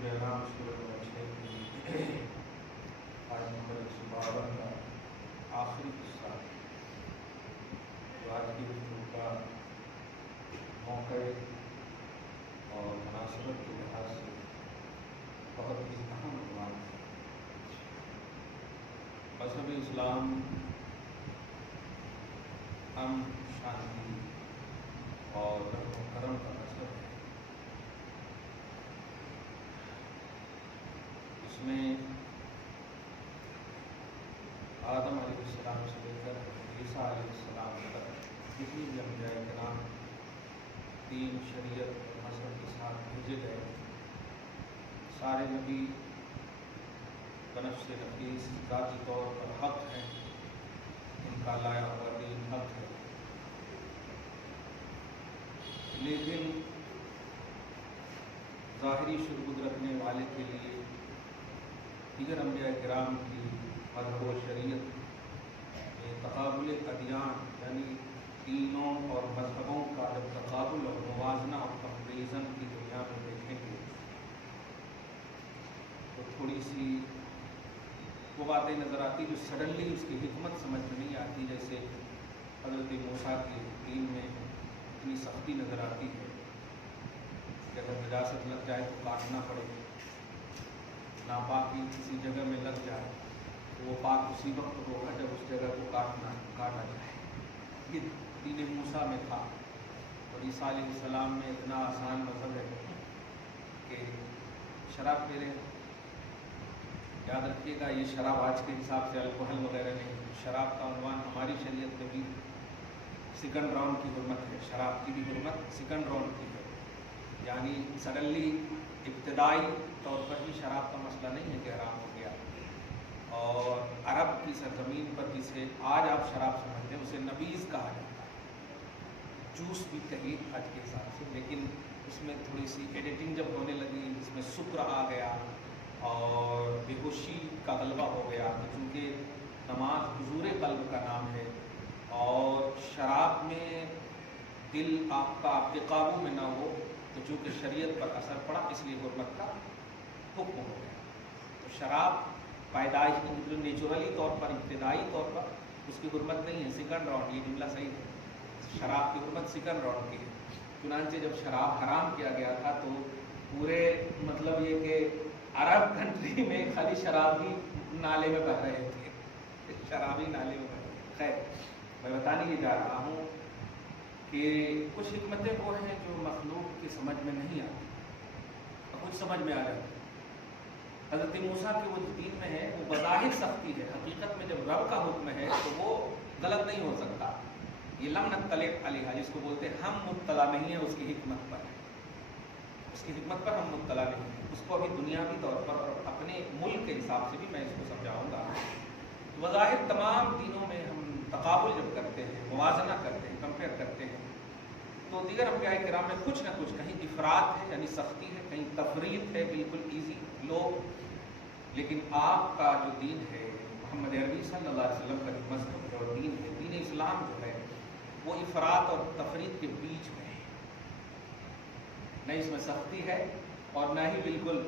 سورہ نام سورہ نمبر 6 کی آیت نمبر 152 کا آخری حصہ جو آج کی گفتگو کا موقع اور مناسبت کے لحاظ سے بہت ہی اہم عنوان ہے۔ مذہب اسلام امن، شانتی اور رحم و کرم کا مذہب ہے۔ اس میں آدم علیہ السلام سے لے کر عیسیٰ علیہ السلام تک جتنی بھی انبیاء کرام دین، شریعت اور مذہب کے ساتھ بھیجے گئے، سارے نبی بنفس نفیس ذاتی طور پر حق ہیں، ان کا لایا ہوا دین حق ہے، لیکن ظاہری شربت رکھنے والے کے لیے دیگر انبیاء کرام کی مذہب و شریعت میں تقابل ادیان یعنی دینوں اور مذہبوں کا جب تقابل اور موازنہ اور کمپیریزن کی دنیا میں دیکھیں گے تو تھوڑی سی وہ باتیں نظر آتی جو سڈنلی اس کی حکمت سمجھ میں نہیں آتی، جیسے حضرت موسیٰ کے دین میں اتنی سختی نظر آتی ہے کہ اگر نجاست لگ جائے تو کاٹنا پڑے، ناپاکی کسی جگہ میں لگ جائے تو وہ پاک اسی وقت ہوگا جب اس جگہ کو کاٹا جائے۔ یہ دین موسیٰ میں تھا، اور عیسیٰ علیہ السلام میں اتنا آسان مذہب ہے کہ شراب پی رہے، یاد رکھیے گا یہ شراب آج کے حساب سے الکوہل وغیرہ نہیں، شراب کا عنوان ہماری شریعت میں بھی سیکنڈ راؤنڈ کی حرمت ہے، شراب کی بھی حرمت سیکنڈ راؤنڈ کی ہے، یعنی سڈنلی ابتدائی طور پر ہی شراب کا مسئلہ نہیں ہے کہ حرام ہو گیا۔ اور عرب کی سرزمین پر جسے آج آپ شراب سمجھتے ہیں اسے نبیذ کہا جاتا ہے، جوس بھی کہیں آج کے حساب سے، لیکن اس میں تھوڑی سی ایڈیٹنگ جب ہونے لگی، اس میں سکر آ گیا اور بے ہوشی کا غلبہ ہو گیا، تو چونکہ نماز حضور قلب کا نام ہے اور شراب میں دل آپ کا آپ کے قابو میں نہ ہو، تو چونکہ شریعت پر اثر پڑا اس لیے حرمت کا حکم ہو گیا۔ تو شراب پیدائش جو نیچرلی طور پر ابتدائی طور پر اس کی حرمت نہیں ہے، سیکنڈ راؤنڈ، یہ جملہ صحیح ہے، شراب کی حرمت سیکنڈ راؤنڈ کی ہے۔ چنانچہ جب شراب حرام کیا گیا تھا تو پورے مطلب یہ کہ عرب کنٹری میں خالی شراب ہی نالے میں بہہ رہے تھے، شرابی نالے میں بہہ رہے تھے۔ خیر، میں بتانے یہ جا رہا ہوں کہ کچھ حکمتیں وہ ہیں جو مخلوق کی سمجھ میں نہیں آتی اور کچھ سمجھ میں آ جاتی ہیں۔ حضرت موسیٰ کے وہ دین میں ہے وہ بظاہر سختی ہے، حقیقت میں جب رب کا حکم ہے تو وہ غلط نہیں ہو سکتا۔ یہ لم نطلع علیہا جس کو بولتے ہیں ہم مطلع نہیں ہیں اس کی حکمت پر، اس کی حکمت پر ہم مطلع نہیں ہیں، اس کو ابھی دنیاوی طور پر اور اپنے ملک کے حساب سے بھی میں اس کو سمجھاؤں گا۔ بظاہر تمام دینوں میں ہم تقابل جب کرتے ہیں، موازنہ کرتے ہیں، کمپیئر کرتے ہیں، تو دیگر انبیاء کرام میں کچھ نہ کچھ کہیں افراط ہے یعنی سختی ہے، کہیں تفریط ہے بالکل ایزی لو، لیکن آپ کا جو دین ہے محمد عربی صلی اللہ علیہ وسلم کا جو مذہب اور دین ہے، دین اسلام جو ہے وہ افراط اور تفریط کے بیچ میں ہے، نہ اس میں سختی ہے اور نہ ہی بالکل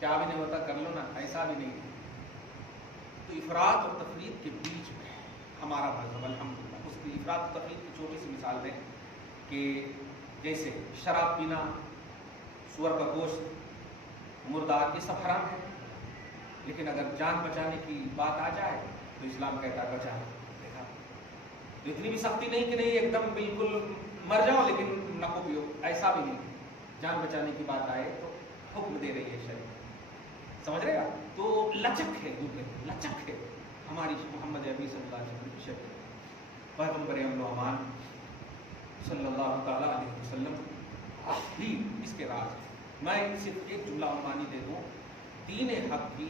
کیا بھی نہیں ہوتا کر لو نا، ایسا بھی نہیں ہے۔ تو افراط اور تفریط کے بیچ میں ہے ہمارا مذہب الحمدللہ۔ اس کی افراط اور تفریط کی چھوٹی سی مثال دیں کہ جیسے شراب پینا، سور کا گوشت، مردار، یہ سب حرام ہے، لیکن اگر جان بچانے کی بات آ جائے تو اسلام کہتا ہے بچانا۔ دیکھا تو اتنی بھی سختی نہیں کہ نہیں ایک دم بالکل مر جاؤ لیکن نہ کو پیو، ایسا بھی نہیں، جان بچانے کی بات آئے تو حکم دے رہی ہے شریعت، سمجھ رہے گا؟ تو لچک ہے، لچک ہے ہماری محمد عربی صلی اللہ علیہ وسلم کی شریعت، پیغمبر امن و امان صلی اللہ تعالیٰ علیہ وسلم بھی اس کے راز ہے۔ میں صرف ایک جملہ عنوانی دے دوں، دین حق کی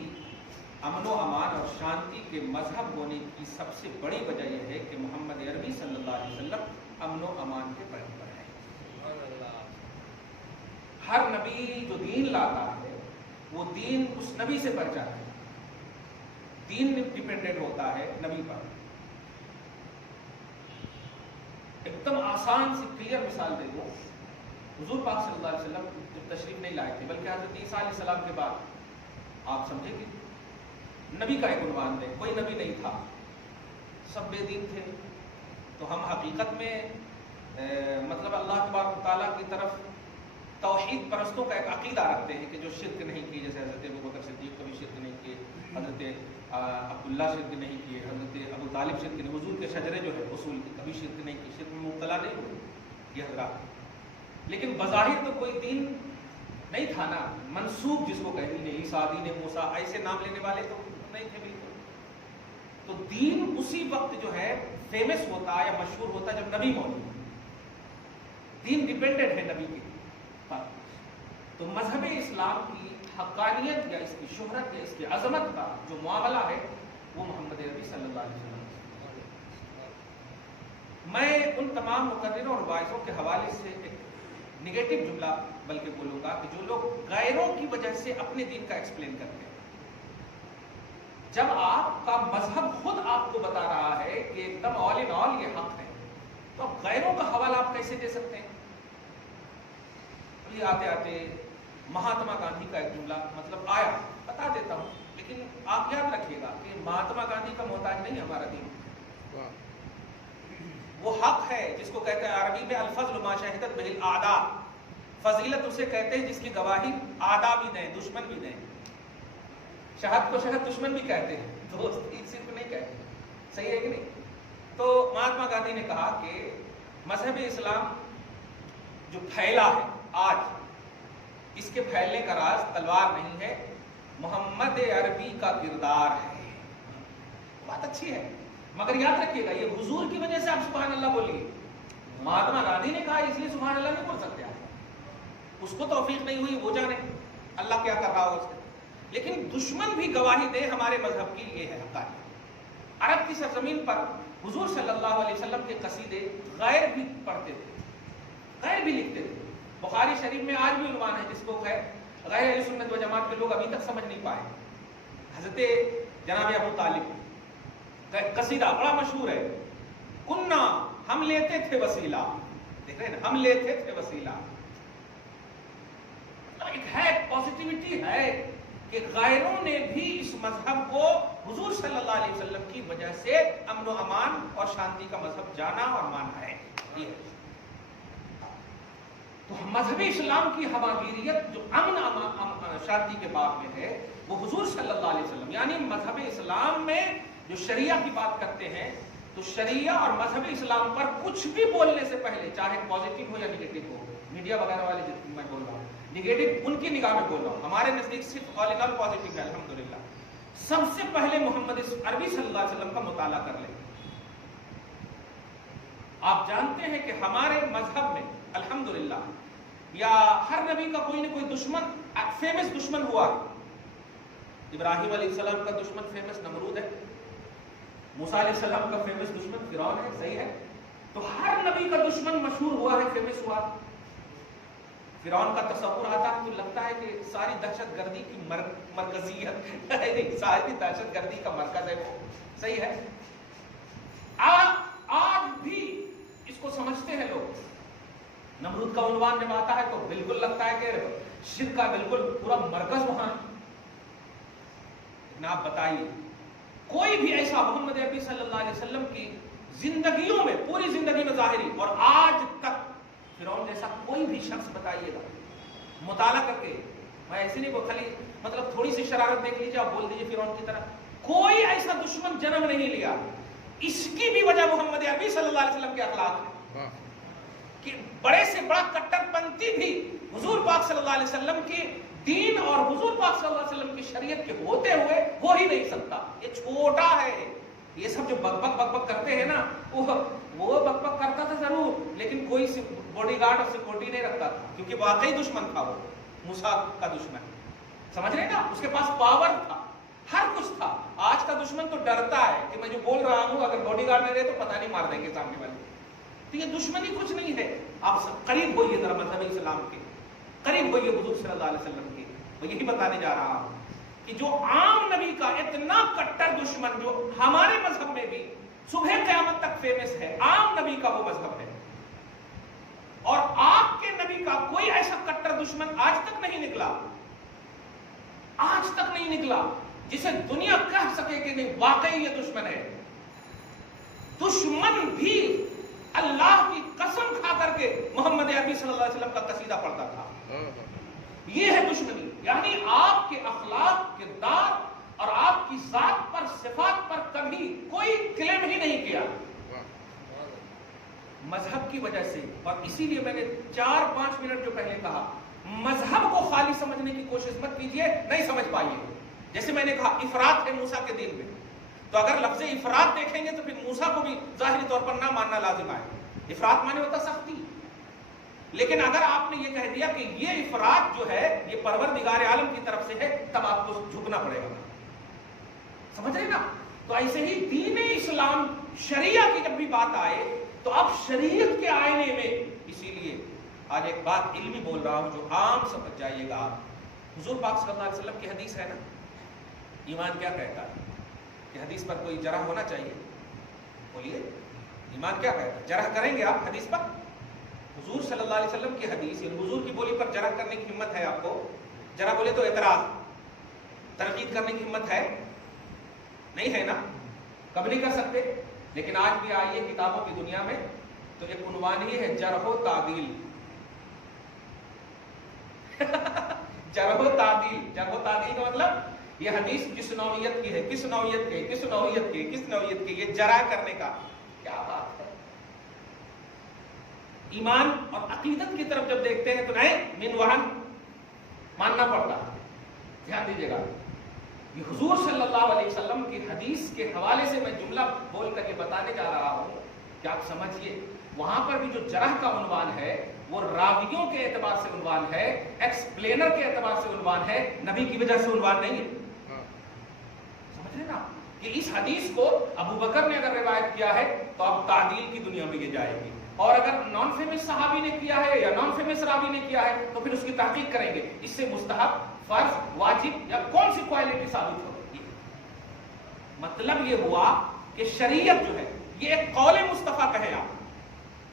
امن و امان اور شانتی کے مذہب ہونے کی سب سے بڑی وجہ یہ ہے کہ محمد عربی صلی اللہ علیہ وسلم امن و امان کے پیغمبر ہیں۔ ہر نبی جو دین لاتا ہے وہ دین اس نبی سے بڑھ جاتا ہے، دین ڈیپینڈنٹ ہوتا ہے نبی پر۔ ایک دم آسان سی کلیئر مثال دے دوں، حضور پاک صلی اللہ علیہ وسلم جب تشریف نہیں لائے تھے بلکہ حضرت عیسیٰ علیہ السلام کے بعد آپ سمجھے کہ نبی کا ایک عنوان دے، کوئی نبی نہیں تھا، سب بے دین تھے. تو ہم حقیقت میں مطلب اللہ تبارک و تعالیٰ کی طرف توحید پرستوں کا ایک عقیدہ رکھتے ہیں کہ جو شرک نہیں کی، جیسے حضرت ابوبکر صدیق کبھی شرک نہیں کیے، حضرت عبداللہ شرک نہیں کیے، حضرت ابو طالب شرک نہیں، حضور کے شجرے جو ہے اصول کی کبھی شرک نہیں کی، شرک میں مبتلا نہیں ہوئے یہ حضرات. لیکن بظاہر تو کوئی دین نہیں تھا نا، منسوب جس کو کہتے ہیں عیسیٰ دین موسیٰ ایسے نام لینے والے تو نہیں تھے بالکل. تو دین اسی وقت جو ہے فیمس ہوتا یا مشہور ہوتا جب نبی موجود. دین ڈیپینڈنٹ ہے نبی کے پر. تو مذہب اسلام کی حقانیت یا اس کی شہرت یا اس کی عظمت کا جو معاملہ ہے وہ محمد عربی صلی اللہ علیہ وسلم. میں ان تمام مقرروں اور واعظوں کے حوالے سے ایک نگیٹو جملہ بلکہ بولوں گا کہ جو لوگ غیروں کی وجہ سے اپنے دین کا ایکسپلین کرتے ہیں. جب آپ کا مذہب خود آپ کو بتا رہا ہے کہ ایک دم آل ان آل یہ حق ہے، تو اب غیروں کا حوالہ آپ کیسے دے سکتے ہیں؟ آتے آتے مہاتما گاندھی کا ایک جملہ مطلب آیا، بتا دیتا ہوں، لیکن آپ یاد رکھیے گا کہ مہاتما گاندھی کا محتاج نہیں ہمارا دین. وہ حق ہے جس کو کہتے ہیں عربی میں الفضل ما شہدت بہ الاعداء. فضیلت اسے کہتے ہیں جس کی گواہی اعداء بھی دیں، دشمن بھی دیں. شہد کو شہد دشمن بھی کہتے ہیں، دوست صرف نہیں کہتے. صحیح ہے کہ نہیں؟ تو مہاتما گاندھی نے کہا کہ مذہب اسلام جو پھیلا ہے آج، اس کے پھیلنے کا راز تلوار نہیں ہے، محمد عربی کا کردار ہے. بات اچھی ہے، مگر یاد رکھیے گا یہ حضور کی وجہ سے آپ سبحان اللہ بولیے. مہاتما گاندھی نے کہا اس لیے سبحان اللہ نہیں بول سکتے آپ. اس کو توفیق نہیں ہوئی، وہ جانے اللہ کیا کر رہا ہو اس کے. لیکن دشمن بھی گواہی دے ہمارے مذہب کی، یہ ہے حقانیت. عرب کی سرزمین پر حضور صلی اللہ علیہ وسلم کے قصیدے غیر بھی پڑھتے تھے، غیر بھی لکھتے تھے. بخاری شریف میں آج بھی عنوان ہے جس کو غیر اہل سنت و جماعت کے لوگ ابھی تک سمجھ نہیں پائے. حضرت جناب ابو طالب کا قصیدہ بڑا مشہور ہے، کننا ہم لیتے تھے وسیلہ. دیکھ رہے ہیں نا، ہم لیتے تھے وسیلہ. ایک ہے پازیٹیوٹی ہے کہ غیروں نے بھی اس مذہب کو حضور صلی اللہ علیہ وسلم کی وجہ سے امن و امان اور شانتی کا مذہب جانا اور مانا ہے. تو مذہب اسلام کی ہماگیریت جو امن شانتی کے باب میں ہے وہ حضور صلی اللہ علیہ وسلم، یعنی مذہب اسلام میں جو شریعہ کی بات کرتے ہیں تو شریعہ اور مذہب اسلام پر کچھ بھی بولنے سے پہلے، چاہے پازیٹیو ہو یا نگیٹو ہو، میڈیا وغیرہ والے میں بول رہا ہوں نگیٹو ان کی نگاہ میں بول رہا ہوں، ہمارے نزدیک صرف آل ان آل پازیٹیو ہے الحمدللہ. سب سے پہلے محمد عربی صلی اللہ علیہ وسلم کا مطالعہ کر لیں. آپ جانتے ہیں کہ ہمارے مذہب میں الحمدللہ یا ہر نبی کا کوئی نہ کوئی دشمن، فیمس دشمن ہوا ہے. ابراہیم علیہ السلام کا دشمن فیمس نمرود ہے، موسیٰ علیہ السلام کا فیمس دشمن فرعون ہے. صحیح ہے؟ تو ہر نبی کا دشمن مشہور ہوا ہے، فیمس ہوا. فرعون کا تصور آتا ہے تو لگتا ہے کہ ساری دہشت گردی کی مرکزیت ساری دہشت گردی کا مرکز ہے وہ. صحیح ہے؟ آج بھی اس کو سمجھتے ہیں لوگ. نمرود کا عنوان جب آتا ہے تو بالکل لگتا ہے کہ شرک کا بالکل پورا مرکز وہاں. لیکن آپ بتائیے کوئی بھی ایسا محمد عربی صلی اللہ علیہ وسلم کی زندگیوں میں، پوری زندگی میں ظاہری اور آج تک فرعون جیسا کوئی بھی شخص بتائیے گا مطالعہ کر کے. میں ایسے نہیں وہ خالی مطلب تھوڑی سی شرارت دیکھ لیجیے آپ بول دیجیے فرعون کی طرح. کوئی ایسا دشمن جنم نہیں لیا. اس کی بھی وجہ محمد عربی صلی اللہ علیہ وسلم کے اخلاق ہے کہ بڑے سے بڑا کٹر پنتھی بھی حضور پاک صلی اللہ علیہ وسلم کی دین اور حضور پاک صلی اللہ علیہ وسلم کی شریعت کے ہوتے ہوئے ہو ہی نہیں سکتا. یہ چھوٹا ہے. یہ سب جو بک بک کرتے ہیں نا، وہ بک بک کرتا تھا ضرور، لیکن کوئی باڈی گارڈ اور سیکورٹی نہیں رکھتا تھا کیونکہ واقعی دشمن تھا. وہ موسیٰ کا دشمن، سمجھ رہے نا، اس کے پاس پاور تھا، ہر کچھ تھا. آج کا دشمن تو ڈرتا ہے کہ میں جو بول رہا ہوں اگر باڈی گارڈ نہیں رہے تو پتہ نہیں مار دیں گے سامنے والے. تو یہ دشمنی کچھ نہیں ہے. آپ قریب ہوئیے ذرا مذہب اسلام کے، قریب ہوئیے حضور صلی اللہ علیہ وسلم کے. میں یہی بتانے جا رہا ہوں کہ جو عام نبی کا اتنا کٹر دشمن جو ہمارے مذہب میں بھی صبح قیامت تک فیمس ہے، عام نبی کا وہ مذہب ہے. اور آپ کے نبی کا کوئی ایسا کٹر دشمن آج تک نہیں نکلا، آج تک نہیں نکلا جسے دنیا کہہ سکے کہ نہیں واقعی یہ دشمن ہے۔ دشمن بھی اللہ کی قسم کھا کر کے محمد عربی صلی اللہ علیہ وسلم کا قصیدہ پڑھتا تھا۔ یہ ہے دشمنی، یعنی آپ کے اخلاق، کردار اور آپ کی ذات پر، صفات پر کبھی کوئی کلیم ہی نہیں کیا مذہب کی وجہ سے۔ اور اسی لیے میں نے 4-5 منٹ جو پہلے کہا، مذہب کو خالی سمجھنے کی کوشش مت کیجئے، نہیں سمجھ پائیے۔ جیسے میں نے کہا افراط ہے موسیٰ کے دین میں، تو اگر لفظ افراط دیکھیں گے تو پھر موسیٰ کو بھی ظاہری طور پر نہ ماننا لازم ہے۔ افراط مانے ہوتا سختی، لیکن اگر آپ نے یہ کہہ دیا کہ یہ افراط جو ہے یہ پروردگار عالم کی طرف سے ہے، تب آپ کو جھکنا پڑے گا، سمجھ رہے نا؟ تو ایسے ہی دین اسلام شریعہ کی جب بھی بات آئے تو اب شریعت کے آئینے میں، اسی لیے آج ایک بات علمی بول رہا ہوں جو عام سمجھ جائیے گا۔ حضور پاک صلی اللہ علیہ وسلم کی حدیث ہے نا، ایمان کیا کہتا ہے کہ حدیث پر کوئی جرح ہونا چاہیے؟ بولیے، ایمان کیا کہتا ہے؟ جرح کریں گے آپ حدیث پر؟ حضور صلی اللہ علیہ وسلم کی حدیث، یعنی حضور کی بولی پر جرح کرنے کی ہمت ہے آپ کو؟ جرح بولے تو اعتراض، تنقید کرنے کی ہمت ہے؟ نہیں ہے نا، کب نہیں کر سکتے؟ لیکن آج بھی آئیے کتابوں کی دنیا میں تو ایک عنوان ہی ہے جرح و تعدیل۔ جرح و تعدیل، جرح و تعدیل کا مطلب یہ حدیث کس نوعیت کی ہے، کس نوعیت کے، کس نوعیت کے، کس نوعیت کے، یہ جرح کرنے کا کیا بات ہے؟ ایمان اور عقیدت کی طرف جب دیکھتے ہیں تو نہیں، من وہن ماننا پڑتا ہے۔ دھیان دیجیے گا، یہ حضور صلی اللہ علیہ وسلم کی حدیث کے حوالے سے میں جملہ بول کر یہ بتانے جا رہا ہوں کہ آپ سمجھیے، وہاں پر بھی جو جرح کا عنوان ہے وہ راویوں کے اعتبار سے عنوان ہے، ایکسپلینر کے اعتبار سے عنوان ہے، نبی کی وجہ سے عنوان نہیں ہے۔ سمجھ رہے نا کہ اس حدیث کو ابو بکر نے اگر روایت کیا ہے تو اب تعدیل کی دنیا میں یہ جائے گی، اور اگر نان فیمس صحابی نے کیا ہے یا نان فیمس راوی نے کیا ہے تو پھر اس کی تحقیق کریں گے، اس سے مستحب، فرض، واجب یا کون سی کوالٹی ثابت ہوگی۔ مطلب یہ ہوا کہ شریعت جو ہے یہ ایک قول مصطفیٰ کہے آپ،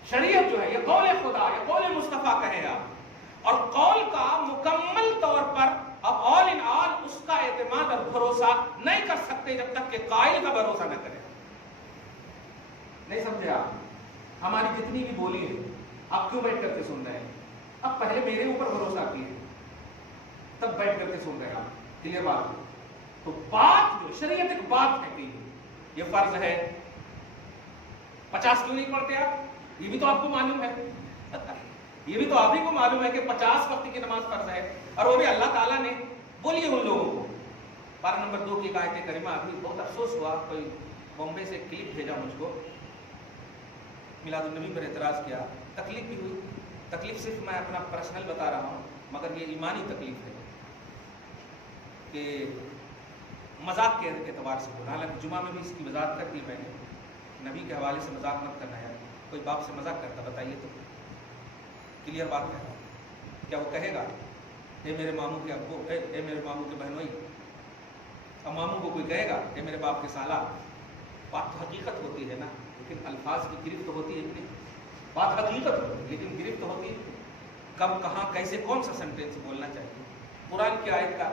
شریعت جو ہے یہ قول خدا یا قول مصطفیٰ کہے آپ، اور قول کا مکمل طور پر اب آل ان آل اس کا اعتماد اور بھروسہ نہیں کر سکتے جب تک کہ قائل کا بھروسہ نہ کرے۔ نہیں سمجھے آپ؟ ہماری جتنی بھی بولی ہے آپ کیوں بیٹھ کر کے سن رہے ہیں؟ اب پہلے میرے اوپر بھروسہ کیے تب بیٹھ کر کے سن رہے ہیں آپ، کلیئر بات ہے؟ تو بات جو شریعت ایک بات ہے کہ یہ فرض ہے، 50 کیوں نہیں پڑھتے آپ؟ یہ بھی تو آپ کو معلوم ہے، یہ بھی تو آپ ہی کو معلوم ہے کہ 50 وقت کی نماز فرض ہے، اور وہ بھی اللہ تعالیٰ نے بولیے ان لوگوں کو۔ پارہ نمبر 2 کی ایک آیت کریمہ، ابھی بہت افسوس ہوا، کوئی بامبے سے کلپ بھیجا مجھ کو، میلاد النبی پر اعتراض کیا، تکلیف بھی ہوئی۔ تکلیف صرف میں اپنا پرسنل بتا رہا ہوں، مگر یہ ایمانی تکلیف ہے کہ مذاق کے اعتبار سے بولا، حالانکہ جمعہ میں بھی اس کی وضاحت کر دی میں نے، نبی کے حوالے سے مذاق مت کرنا ہے۔ کوئی باپ سے مذاق کرتا بتائیے تو کلیئر بات کہہ رہا ہوں، کیا وہ کہے گا اے میرے ماموں کے ابو، اے میرے ماموں کے بہنوئی، اور ماموں کو کوئی کہے گا اے میرے باپ کے سالہ؟ بات تو حقیقت ہوتی ہے نا، لیکن الفاظ کی گرفت ہوتی ہے کہ نہیں؟ بات حقیقت ہوتی ہے لیکن گرفت ہوتی ہے، کب کہاں کیسے کون سا سینٹینس بولنا چاہیے۔ قرآن کی آیت کا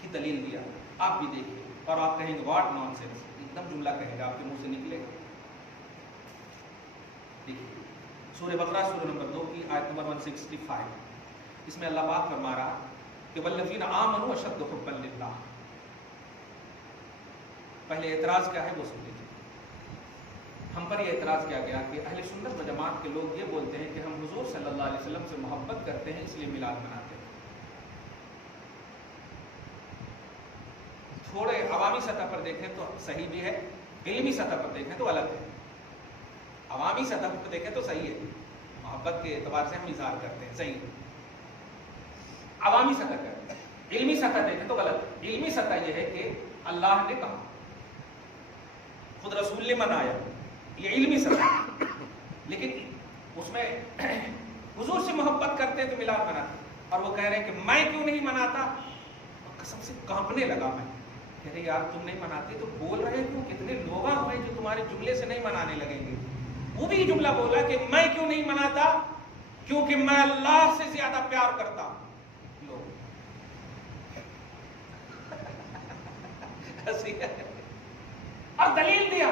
کی دلیل دیا، آپ بھی دیکھیے، اور آپ کہیں گے واٹ نان سینس، ایک دم جملہ کہے گا آپ کے منہ سے نکلے گا۔ دیکھیے سورہ بقرہ سورہ نمبر 2 کی آیت نمبر 165، اس میں اللہ پاک فرما رہا کہ والذین آمنوا اشد حبا للہ۔ پہلے اعتراض کیا ہے وہ سن لیجیے۔ ہم پر یہ اعتراض کیا گیا کہ اہل سنت و جماعت کے لوگ یہ بولتے ہیں کہ ہم حضور صلی اللہ علیہ وسلم سے محبت کرتے ہیں اس لیے میلاد مناتے ہیں۔ تھوڑے عوامی سطح پر دیکھیں تو صحیح بھی ہے، علمی سطح پر دیکھیں تو غلط ہے۔ عوامی سطح پر دیکھیں تو صحیح ہے، محبت کے اعتبار سے ہم اظہار کرتے ہیں، صحیح ہے عوامی سطح پر۔ علمی سطح دیکھیں تو غلط ہے۔ علمی سطح یہ ہے کہ اللہ نے کہا، خود رسول نے منایا، یہ علمی سطح۔ لیکن اس میں حضور سے محبت کرتے ہیں تو میلاد مناتے، اور وہ کہہ رہے ہیں کہ میں کیوں نہیں مناتا، قسم سے کانپنے لگا میں، کہہ رہے یار تم نہیں مناتے تو بول رہے کیوں؟ کتنے لوگ ہوئے جو تمہارے جملے سے نہیں منانے لگیں گے۔ وہ بھی جملہ بولا کہ میں کیوں نہیں مناتا، کیونکہ میں اللہ سے زیادہ پیار کرتا ہوں. اور دلیل دیا.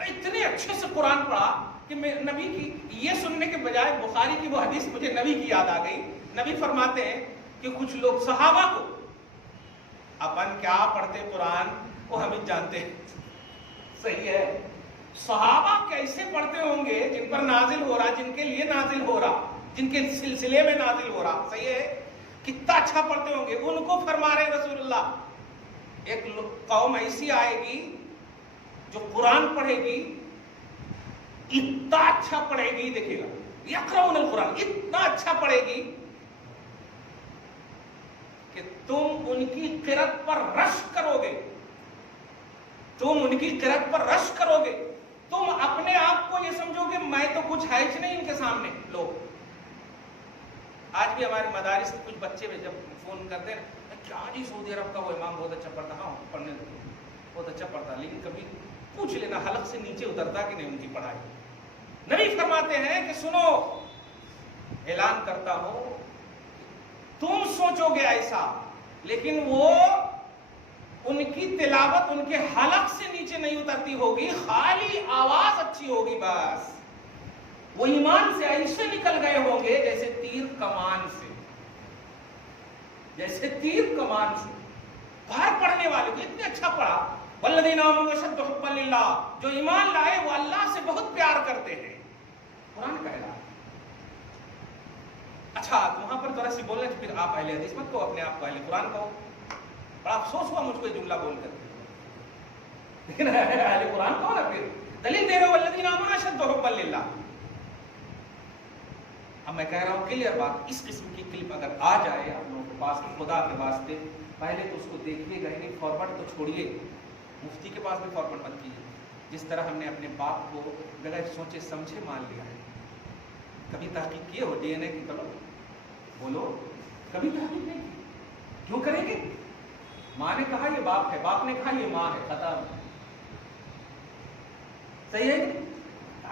اتنے اچھے سے قرآن پڑھا کہ میں نبی کی یہ سننے کے بجائے بخاری کی وہ حدیث مجھے نبی کی یاد آ گئی. نبی فرماتے ہیں کہ کچھ لوگ صحابہ کو اپن کیا پڑھتے قرآن وہ ہم جانتے ہیں. صحیح ہے. صحابہ کیسے پڑھتے ہوں گے جن پر نازل ہو رہا, جن کے لیے نازل ہو رہا, جن کے سلسلے میں نازل ہو رہا. صحیح ہے. کتنا اچھا پڑھتے ہوں گے. ان کو فرما رہے رسول اللہ ایک قوم ایسی آئے گی جو قرآن پڑھے گی, اتنا اچھا پڑھے گی, دیکھے گا یقرؤون القرآن, اتنا اچھا پڑھے گی کہ تم ان کی قرأت پر رشک کرو گے. تم ان کی قرأت پر رشک کرو گے. تم اپنے آپ کو یہ سمجھو کہ میں تو کچھ ہے ہی نہیں ان کے سامنے. لوگ آج بھی ہمارے مدارس کے کچھ بچے جب فون کرتے ہیں کیا جی سعودی عرب کا وہ امام بہت اچھا پڑھتا, ہاں پڑھنے بہت اچھا پڑھتا, لیکن کبھی پوچھ لینا حلق سے نیچے اترتا کہ نہیں ان کی پڑھائی. نبی فرماتے ہیں کہ سنو, اعلان کرتا ہوں, تم سوچو گے ایسا, لیکن وہ ان کی تلاوت ان کے حلق سے نیچے نہیں اترتی ہوگی, خالی آواز اچھی ہوگی بس. وہ ایمان سے ایسے نکل گئے ہوں گے جیسے تیر کمان سے, جیسے تیر کمان سے. باہر پڑھنے والے کو اتنے اچھا پڑھا, والذین آمنوا اشد حبا للہ, جو ایمان لائے وہ اللہ سے بہت پیار کرتے ہیں. قرآن کا اعلان. اچھا وہاں پر ذرا سی بولنا, پھر آپ اہل حدیث مت کہو, اپنے آپ کو اہل قرآن کہو. بڑا افسوس ہوا مجھ کو یہ جملہ بول کر, لیکن اہل قرآن کہو نا. پھر دلیل دے رہے ہو والذین آمنوا اشد حبا للہ. اب میں کہہ رہا ہوں کلیئر بات, اس قسم کی کلپ اگر آ جائے آپ لوگوں کے پاس, خدا کے واسطے پہلے تو اس کو دیکھیے گا, نہیں فارورڈ تو چھوڑیے, مفتی کے پاس بھی فارورڈ مت کیجیے. جس طرح ہم نے اپنے باپ کو بغیر سوچے سمجھے مان لیا ہے. کبھی تحقیق کیے ہو ڈی این اے کی طرف بولو, کبھی تحقیق نہیں کی. کیوں کریں گے؟ ماں نے کہا یہ باپ ہے, باپ نے کہا یہ ماں ہے, ختم. صحیح ہے.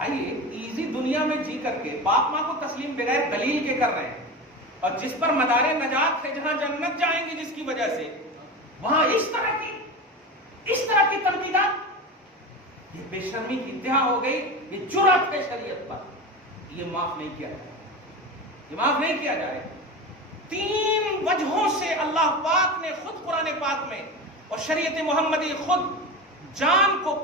آئیے ایزی دنیا میں جی کر کے باپ ماں کو تسلیم بغیر دلیل کے کر رہے ہیں, اور جس پر مدار نجات ہے, جہاں جنت جائیں گے جس کی وجہ سے, وہاں اس طرح کی تنقیدات, یہ بے شرمی کی انتہا ہو گئی. یہ جرأت ہے شریعت پر, یہ معاف نہیں کیا جائے, یہ معاف نہیں کیا جائے. 3 وجہوں سے اللہ پاک نے خود قرآن پاک میں اور شریعت محمدی خود جان کو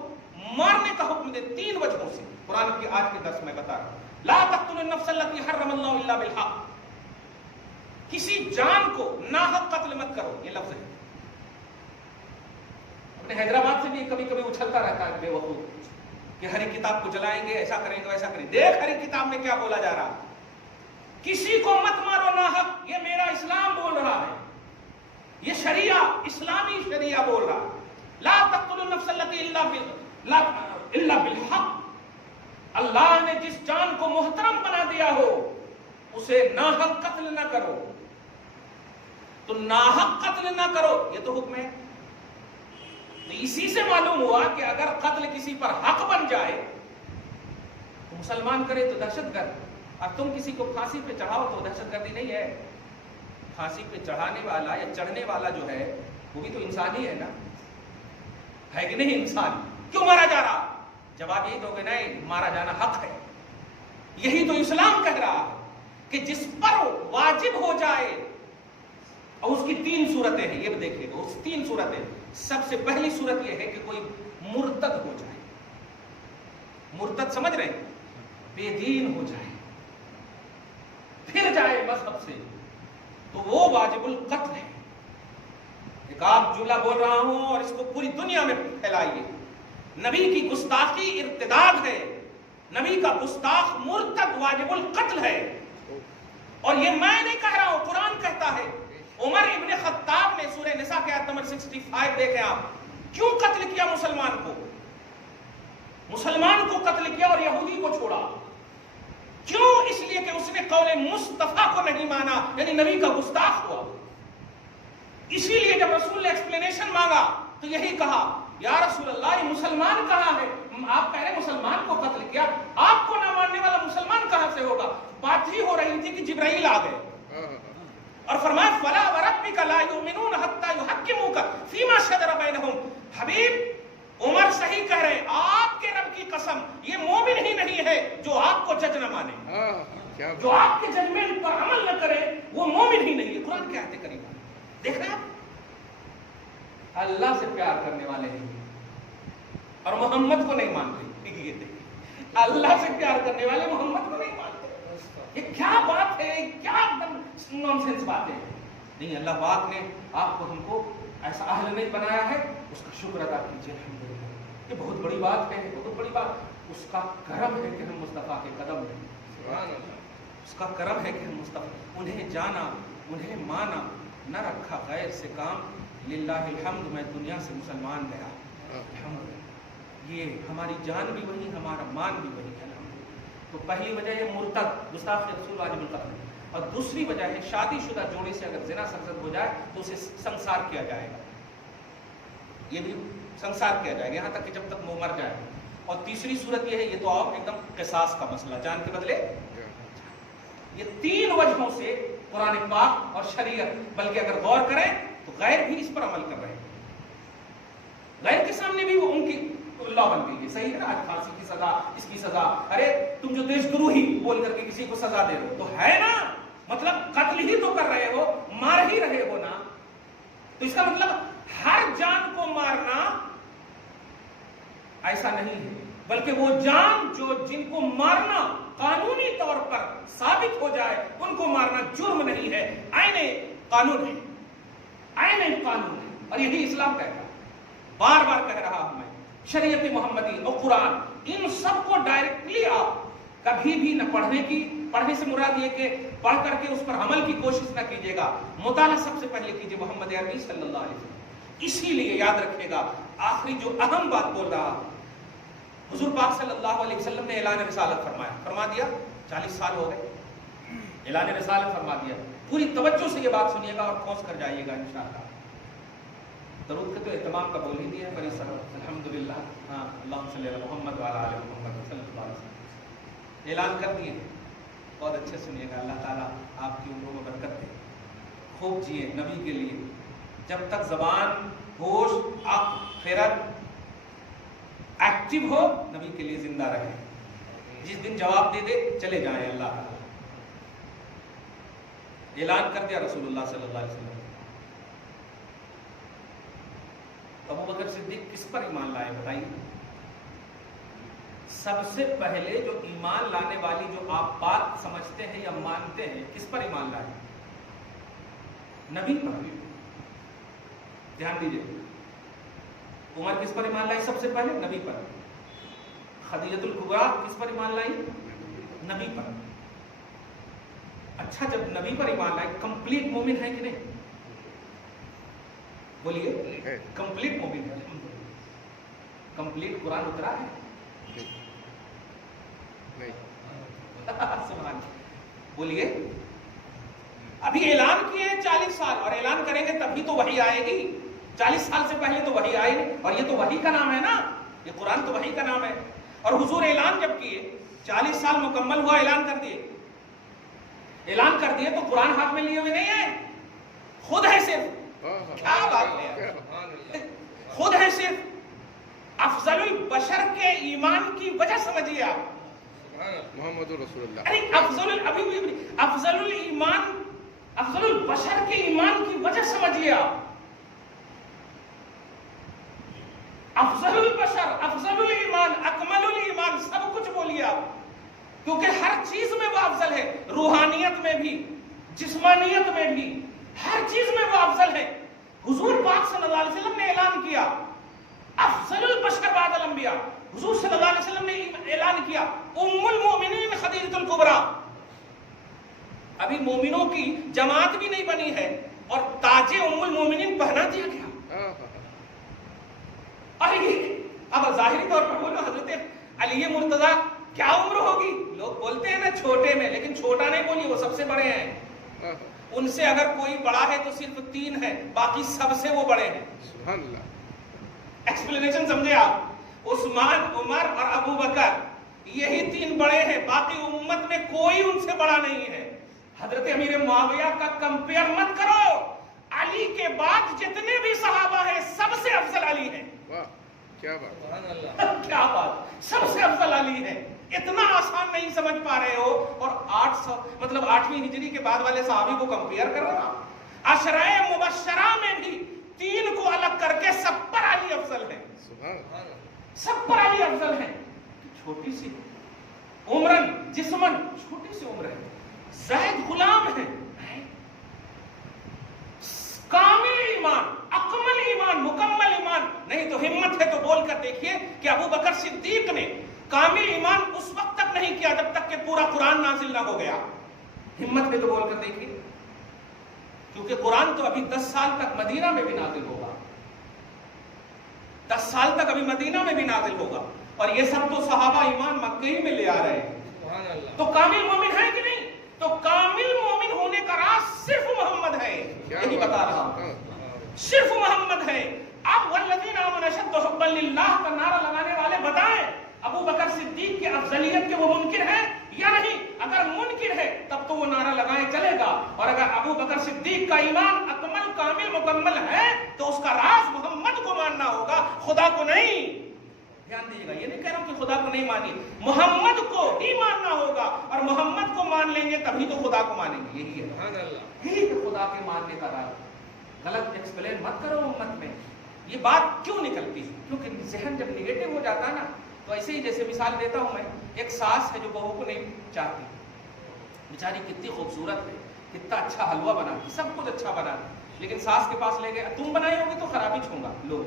مارنے کا حکم دے. 3 وجہوں سے قرآن کی آج کے درس میں بتا رہا ہوں. لا تقتلوا النفس التي حرم الله الا بالحق, کسی جان کو ناحق قتل مت کرو, یہ لفظ ہے. اپنے حیدرآباد سے بھی کبھی کبھی اچھلتا رہتا ہے بے وقوف کہ ہر ایک کتاب کو جلائیں گے, ایسا کریں گے, ایسا کریں گے. دیکھ ہر ایک کتاب میں کیا بولا جا رہا, کسی کو مت مارو ناحق. یہ میرا اسلام بول رہا ہے, یہ شریعہ اسلامی شریعہ بول رہا ہے. لا تقتلوا النفس التي الا بالحق. اللہ نے جس جان کو محترم بنا دیا ہو اسے ناحق قتل نہ کرو. تو ناحق قتل نہ کرو, یہ تو حکم ہے. اسی سے معلوم ہوا کہ اگر قتل کسی پر حق بن جائے تو مسلمان کرے تو دہشت گرد, اور تم کسی کو پھانسی پہ چڑھاؤ تو دہشت گردی نہیں ہے. پھانسی پہ چڑھانے والا یا چڑھنے والا جو ہے وہ بھی تو انسان ہی ہے نا, ہے کہ نہیں انسان؟ کیوں مارا جا رہا؟ جواب یہی تو کہ نہیں, مارا جانا حق ہے. یہی تو اسلام کہہ رہا ہے کہ جس پر واجب ہو جائے, اور اس کی 3 صورتیں ہیں, یہ بھی دیکھیے گا. اس 3 صورتیں, سب سے پہلی صورت یہ ہے کہ کوئی مرتد ہو جائے. مرتد سمجھ رہے ہیں؟ بے دین ہو جائے, پھر جائے مذہب سے, تو وہ واجب القتل ہے. ایک آپ جملہ بول رہا ہوں اور اس کو پوری دنیا میں پھیلائیے. نبی کی گستاخی ارتداد ہے, نبی کا گستاخ مرتد واجب القتل ہے. اور یہ میں نہیں کہہ رہا ہوں, قرآن کہتا ہے. عمر ابن خطاب نے سورہ نساء کے آیت نمبر 65 دیکھیں آپ, کیوں قتل کیا مسلمان کو؟ مسلمان کو قتل کیا اور یہودی کو چھوڑا. کیوں؟ اس لیے کہ اس نے قول مصطفیٰ کو نہیں مانا, یعنی نبی کا گستاخ ہوا. اسی لیے جب رسول نے ایکسپلینیشن مانگا تو یہی کہا یا رسول اللہ یہ مسلمان کہاں ہے؟ آپ کہہ رہے مسلمان کو قتل کیا، آپ کو نہ ماننے والا مسلمان کہاں سے ہوگا؟ بات ہی ہو رہی تھی کہ جبرائیل آ گئے اور فرمایا فلا وربک لا یؤمنون حتی یحکموک فیما شجر بینہم. حبیب عمر صحیح کہہ رہے، آپ کے رب کی قسم یہ مومن ہی نہیں ہے جو آپ کو جج نہ مانے، جو آپ کے ججمنٹ پر عمل نہ کرے وہ مومن ہی نہیں ہے. قرآن کی آیت کریمہ دیکھ رہے ہیں، اللہ سے پیار کرنے والے ہیں اور محمد کو نہیں مانتے. یہ دیکھیں اللہ سے پیار کرنے والے محمد کو نہیں مانتے. یہ کیا بات ہے، کیا نون سینس بات ہے. نہیں، اللہ پاک نے آپ کو ہم کو ایسا اہل نہیں بنایا ہے، اس کا شکر ادا کیجیے الحمدللہ. یہ بہت بڑی بات ہے، بہت بڑی بات. اس کا کرم ہے کہ ہم مصطفیٰ کے قدم ہیں، اس کا کرم ہے کہ ہم مصطفیٰ انہیں جانا، انہیں مانا، نہ رکھا غیر سے کام. للہ الحمد میں دنیا سے مسلمان گیا الحمد. یہ ہماری جان بھی وہی، ہمارا مان بھی وہی ہے. تو پہلی وجہ ہے مرتد گستاخ رسول واجب القتل، اور دوسری وجہ ہے شادی شدہ جوڑے سے اگر زنا سرزد ہو جائے تو اسے سنسار کیا جائے گا. یہ بھی سنسار کیا جائے گا یہاں تک کہ جب تک وہ مر جائے. اور تیسری صورت یہ ہے، یہ تو آپ ایک دم قصاص کا مسئلہ، جان کے بدلے. یہ تین وجہوں سے قرآن پاک اور شریعت، بلکہ اگر غور کریں تو غیر بھی اس پر عمل کر رہے ہیں. غیر کے سامنے بھی وہ ان کی لا بن گئی ہے. صحیح ہے نا، آج پھانسی کی سزا، اس کی سزا. ارے تم جو دیش دروہی بول کر کے کسی کو سزا دے رہے ہو تو ہے نا، مطلب قتل ہی تو کر رہے ہو، مار ہی رہے ہو نا. تو اس کا مطلب ہر جان کو مارنا ایسا نہیں ہے، بلکہ وہ جان جن کو مارنا قانونی طور پر ثابت ہو جائے ان کو مارنا جرم نہیں ہے، عین قانون ہے، عین قانون ہے. اور یہی اسلام کہتا ہے. بار بار کہہ رہا ہوں میں، شریعت محمدی اور قرآن، ان سب کو ڈائریکٹلی آپ کبھی بھی نہ پڑھنے سے مراد یہ کہ پڑھ کر کے اس پر عمل کی کوشش نہ کیجیے گا. مطالعہ سب سے پہلے کیجیے محمد عربی صلی اللہ علیہ وسلم. اسی لیے یاد رکھیے گا، آخری جو اہم بات بول رہا، حضور پاک صلی اللہ علیہ وسلم نے اعلان رسالت فرما دیا. 40 سال ہو گئے، اعلان رسالت فرما دیا. پوری توجہ سے یہ بات سنیے گا اور کھوس کر جائیے گا انشاءاللہ. درود کے تو اہتمام کا بول ہی دیا بڑی سر الحمدللہ. ہاں، اللہم صلی علی محمد وعلی آل محمد صلی اللہ علیہ وسلم. اعلان کر دیے، بہت اچھے سنیے گا. اللہ تعالیٰ آپ کی عمروں میں برکت دے. خوب جیے نبی کے لیے. جب تک زبان، ہوش، عقل، خیرت ایکٹیو ہو، نبی کے لیے زندہ رہے. جس دن جواب دے دے چلے جائیں. اللہ تعالیٰ اعلان کر دیا رسول اللہ صلی اللہ علیہ وسلم. ابو بکر صدیق کس پر ایمان لائے بتائیے؟ سب سے پہلے جو ایمان لانے والی جو آپ بات سمجھتے ہیں یا مانتے ہیں، کس پر ایمان لائے؟ نبی پر. دھیان دیجیے، عمر کس پر ایمان لائی؟ سب سے پہلے نبی پر. خدیجہ الکبریٰ کس پر ایمان لائی؟ نبی پر. اچھا، جب نبی پر ایمان لائے، کمپلیٹ مومن ہے کہ نہیں؟ بولیے، کمپلیٹ مومن ہے. کمپلیٹ قرآن اترا ہے؟ بولیے. ابھی اعلان کیے 40 سال، اور اعلان کریں گے تبھی تو وحی آئے گی. 40 سال سے پہلے تو وحی آئے نہیں، اور یہ تو وحی کا نام ہے نا، یہ قرآن تو وحی کا نام ہے. اور حضور اعلان جب کیے، 40 سال مکمل ہوا، اعلان کر دیے تو قرآن ہاتھ میں لیے ہوئے نہیں ہے، خود ہے صرف. کیا بات ہے، خود ہے صرف. افضل البشر کے ایمان کی وجہ سمجھیے آپ، محمد رسول اللہ. ارے افضل الایمان، افضل البشر کے ایمان کی وجہ سمجھیے آپ. افضل البشر، افضل الایمان، اکمل الایمان، سب کچھ بولیے آپ، کیونکہ ہر چیز میں وہ افضل ہے. روحانیت میں بھی، جسمانیت میں بھی، ہر چیز میں وہ افضل ہے. حضور پاک صلی اللہ علیہ وسلم نے اعلان کیا افضل البشر بعد الانبیاء. حضور صلی اللہ علیہ وسلم نے اعلان کیا ام المؤمنین خدیجہ الکبریٰ. ابھی مومنوں کی جماعت بھی نہیں بنی ہے اور تاج ام المؤمنین پہنا دیا گیا. اب ظاہری طور پر بولو، حضرت علی مرتضیٰ کیا عمر ہوگی؟ لوگ بولتے ہیں نا چھوٹے میں، لیکن چھوٹا نہیں بولیے، وہ سب سے بڑے ہیں. ان سے اگر کوئی بڑا ہے تو صرف 3 ہے، باقی سب سے وہ بڑے ہیں. سبحان اللہ. ایکسپلینیشن سمجھے آپ؟ عثمان، عمر اور ابو بکر یہی تین بڑے ہیں، باقی امت میں کوئی ان سے بڑا نہیں ہے. حضرت امیر معاویہ کا کمپیئر مت کرو. علی کے بعد جتنے بھی صحابہ ہیں سب سے افضل علی ہیں. واہ کیا بات. سبحان اللہ. کیا بات، سب سے افضل علی ہے. اتنا آسان نہیں سمجھ پا رہے ہو، اور 8ویں ہجری کے بعد والے صحابی کو کمپیئر کر رہا. عشرۂ مبشرہ میں بھی تین کو الگ کر کے سب پر علی افضل ہے. سبحان اللہ. سب پر علی افضل ہے. چھوٹی سی عمرن جسمن چھوٹی سی عمر ہے. زید غلام ہے. کامل ایمان، اکمل ایمان، مکمل ایمان نہیں تو ہمت ہے تو بول کر دیکھیے کہ ابو بکر صدیق نے کامل ایمان اس وقت تک نہیں کیا جب تک کہ پورا قرآن نازل نہ ہو گیا. ہمت ہے تو بول کر دیکھیے، کیونکہ قرآن تو ابھی 10 سال تک مدینہ میں بھی نازل ہوگا. 10 سال تک ابھی مدینہ میں بھی نازل ہوگا، اور یہ سب تو صحابہ ایمان مکہ ہی میں لے آ رہے ہیں. سبحان اللہ. تو کامل مومن ہے کہ نہیں؟ تو کامل مومن ہونے کا راز صرف محمد ہے. یہی بتا رہا ہوں، صرف محمد ہے. اب والذین آمنوا اشد حبا للہ کا نعرہ لگانے والے بتائیں ابو بکر صدیق کی افضلیت کے وہ منکر ہیں یا نہیں؟ اگر منکر ہے تب تو وہ نعرہ لگائے چلے گا، اور اگر ابو بکر صدیق کا ایمان اکمل کامل مکمل ہے تو اس کا راز محمد کو ماننا ہوگا، خدا کو نہیں. دھیان دیجیے گا، یہ نہیں کہہ رہا ہوں کہ خدا کو نہیں مانیے، محمد کو ہی ماننا ہوگا، اور محمد کو مان لیں گے تبھی تو خدا کو مانیں گے. یہی ہے، سبحان اللہ. یہی ہے خدا کے ماننے کا راز. غلط ایکسپلین مت کرو امت میں. یہ بات کیوں نکلتی ہے؟ کیونکہ ذہن جب نگیٹو ہو جاتا ہے نا، تو ایسے ہی جیسے مثال دیتا ہوں میں، ایک ساس ہے جو بہو کو نہیں چاہتی، بیچاری کتنی خوبصورت ہے، کتنا اچھا حلوہ بناتی، سب کچھ اچھا بناتی، لیکن ساس کے پاس لے گئے، تم بنائی ہوگی تو خرابی چھوںگا، لو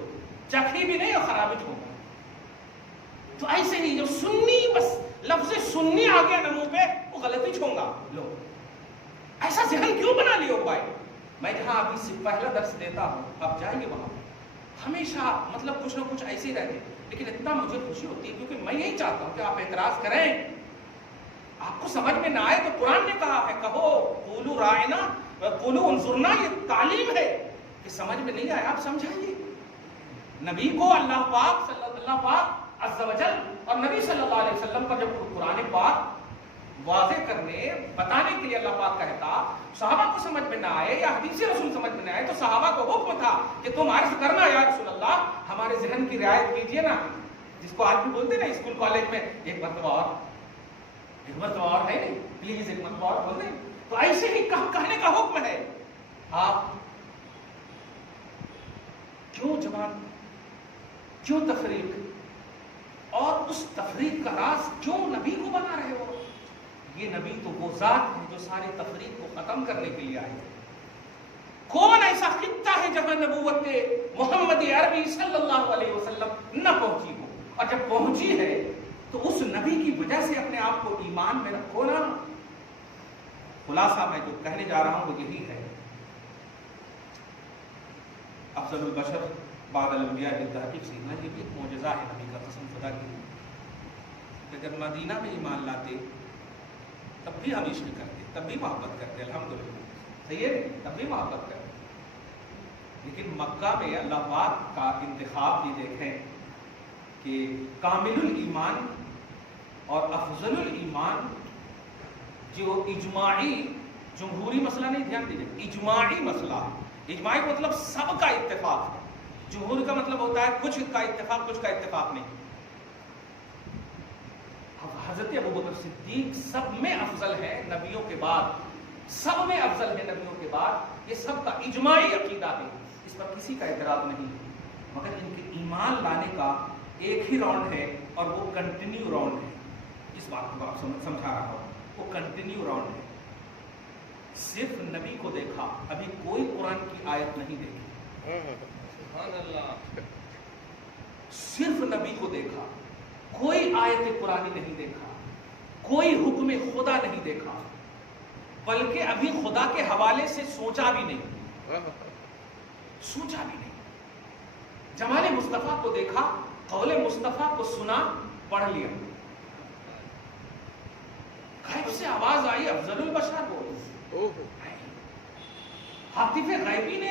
چکھی بھی نہیں اور خرابی چھوںگا. تو ایسے ہی جو سنی، بس لفظ سنی آ گیا نمو پہ، وہ غلطی چھوںگا، لو. ایسا ذہن کیوں بنا لیا ہو بھائی؟ میں جہاں ابھی سے پہلا درس دیتا ہوں، آپ جائیں گے وہاں ہمیشہ مطلب کچھ نہ کچھ ایسے ہی رہتے، لیکن اتنا مجھے خوشی ہوتی ہے کیونکہ میں یہی چاہتا ہوں کہ آپ اعتراض کریں، آپ کو سمجھ میں نہ آئے تو قرآن نے کہا ہے کہو قولوا رائنا قولوا انظرنا. یہ تعلیم ہے کہ سمجھ میں نہیں آئے آپ سمجھائیے. نبی کو اللہ پاک عز و جل اور نبی صلی اللہ علیہ وسلم پر جب قرآن پاک واضح کرنے بتانے کے لیے اللہ پاک کہتا، صحابہ کو سمجھ میں نہ آئے یا حدیث رسول سمجھ میں نہ آئے تو صحابہ کو حکم تھا کہ تم عرض کرنا یا رسول اللہ ہمارے ذہن کی رعایت کیجیے نا، جس کو آج بھی بولتے نا اسکول کالج میں ایک مرتبہ اور ہے نہیں، پلیز ایک مرتبہ اور بول دیں. تو ایسے ہی کہنے کا حکم ہے. آپ کیوں جوان، کیوں تفریق، اور اس تفریق کا راز کیوں نبی کو بنا رہے ہو؟ یہ نبی تو وہ ذات ہے جو سارے تفریق کو ختم کرنے کے لیے آئے. کون ایسا خطہ ہے جہاں نبوت محمد عربی صلی اللہ علیہ وسلم نہ پہنچی ہو؟ اور جب پہنچی ہے تو اس نبی کی وجہ سے اپنے آپ کو ایمان میں رکھو نا. خلاصہ میں جو کہنے جا رہا ہوں وہ یہی ہے، افضل البشر بعد الانبیاء بالتحقیق سیدنا، یہ بھی ایک معجزہ ہے نبی کا، قسم خدا کی. اگر مدینہ میں ایمان لاتے تب بھی ہم عشق کرتے، تب بھی محبت کرتے، الحمدللہ صحیح ہے، تب بھی محبت کرتے. لیکن مکہ میں اللہ پاک کا انتخاب بھی دیکھیں کہ کامل الایمان اور افضل الایمان جو اجماعی جمہوری مسئلہ نہیں، دھیان دیجیے، اجماعی مسئلہ. اجماعی کا مطلب سب کا اتفاق ہے، جمہور کا مطلب ہوتا ہے کچھ کا اتفاق، کچھ کا اتفاق نہیں. حضرت ابو بکر صدیق سب میں افضل ہے نبیوں کے بعد، سب میں افضل ہے نبیوں کے بعد، یہ سب کا اجماعی عقیدہ ہے، اس پر کسی کا اعتراض نہیں. مگر ان کے ایمان لانے کا ایک ہی راؤنڈ ہے اور وہ کنٹینیو راؤنڈ ہے. اس بات کو آپ سمجھا رہا ہوں، وہ کنٹینیو راؤنڈ ہے. صرف نبی کو دیکھا، ابھی کوئی قرآن کی آیت نہیں دیکھی. سبحان اللہ. صرف نبی کو دیکھا، کوئی آیت قرآنی نہیں دیکھا، کوئی حکم خدا نہیں دیکھا، بلکہ ابھی خدا کے حوالے سے سوچا بھی نہیں، سوچا بھی نہیں. جمال مصطفیٰ کو دیکھا، قول مصطفیٰ کو سنا، پڑھ لیا. غیب سے آواز آئی افضل البشر بول، حاطف غیبی نے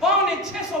650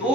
2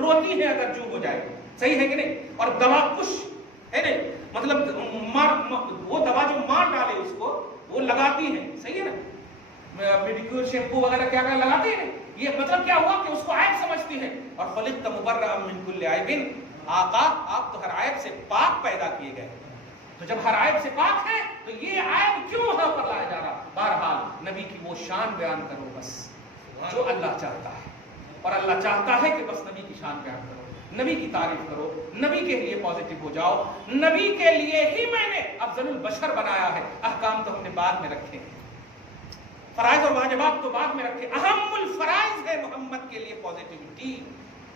روتی ہیں اگر جو ہو جائے, صحیح ہے کہ نہیں, اور دوا کش ہے نہیں, مطلب وہ دوا جو مار ڈالے اس کو وہ لگاتی ہیں, صحیح ہے نا, میڈیکیور شیمپو وغیرہ کیا کیا لگاتے ہیں. یہ مطلب کیا ہوا کہ اس کو عیب سمجھتی ہے. اور خلقت مبرأ من کل عیب, آقا آپ تو ہر عیب سے پاک پیدا کیے گئے, تو جب ہر عیب سے پاک ہے تو یہ عیب کیوں وہاں پر لایا جا رہا. بہرحال نبی کی وہ شان بیان کرو بس جو اللہ چاہتا ہے, اور اللہ چاہتا ہے کہ بس نبی کی شان بیان کرو, نبی کی تعریف کرو, نبی کے لیے پازیٹو ہو جاؤ. نبی کے لیے ہی میں نے افضل البشر بنایا ہے. احکام تو ہم نے بعد میں رکھے, فرائض اور واجبات تو بعد میں رکھے, اہم الفرائض ہے محمد کے لیے پازیٹیوٹی.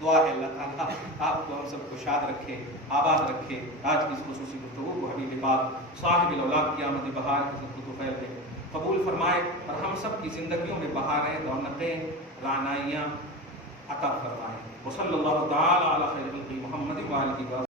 دعا ہے اللہ تعالیٰ آپ کو ہم سب کو شاد رکھے, آباد رکھے. آج کی اس خصوصی گفتگو کو حبیب پاک صاحب الاولاد کی آمد بہار کی سب کو خیر دے, قبول فرمائے, اور ہم سب کی زندگیوں میں بہاریں, رونقیں, رعنائیاں عطا فرمائے. وصلی اللہ تعالی علی خیر خلقہ محمد و آلہ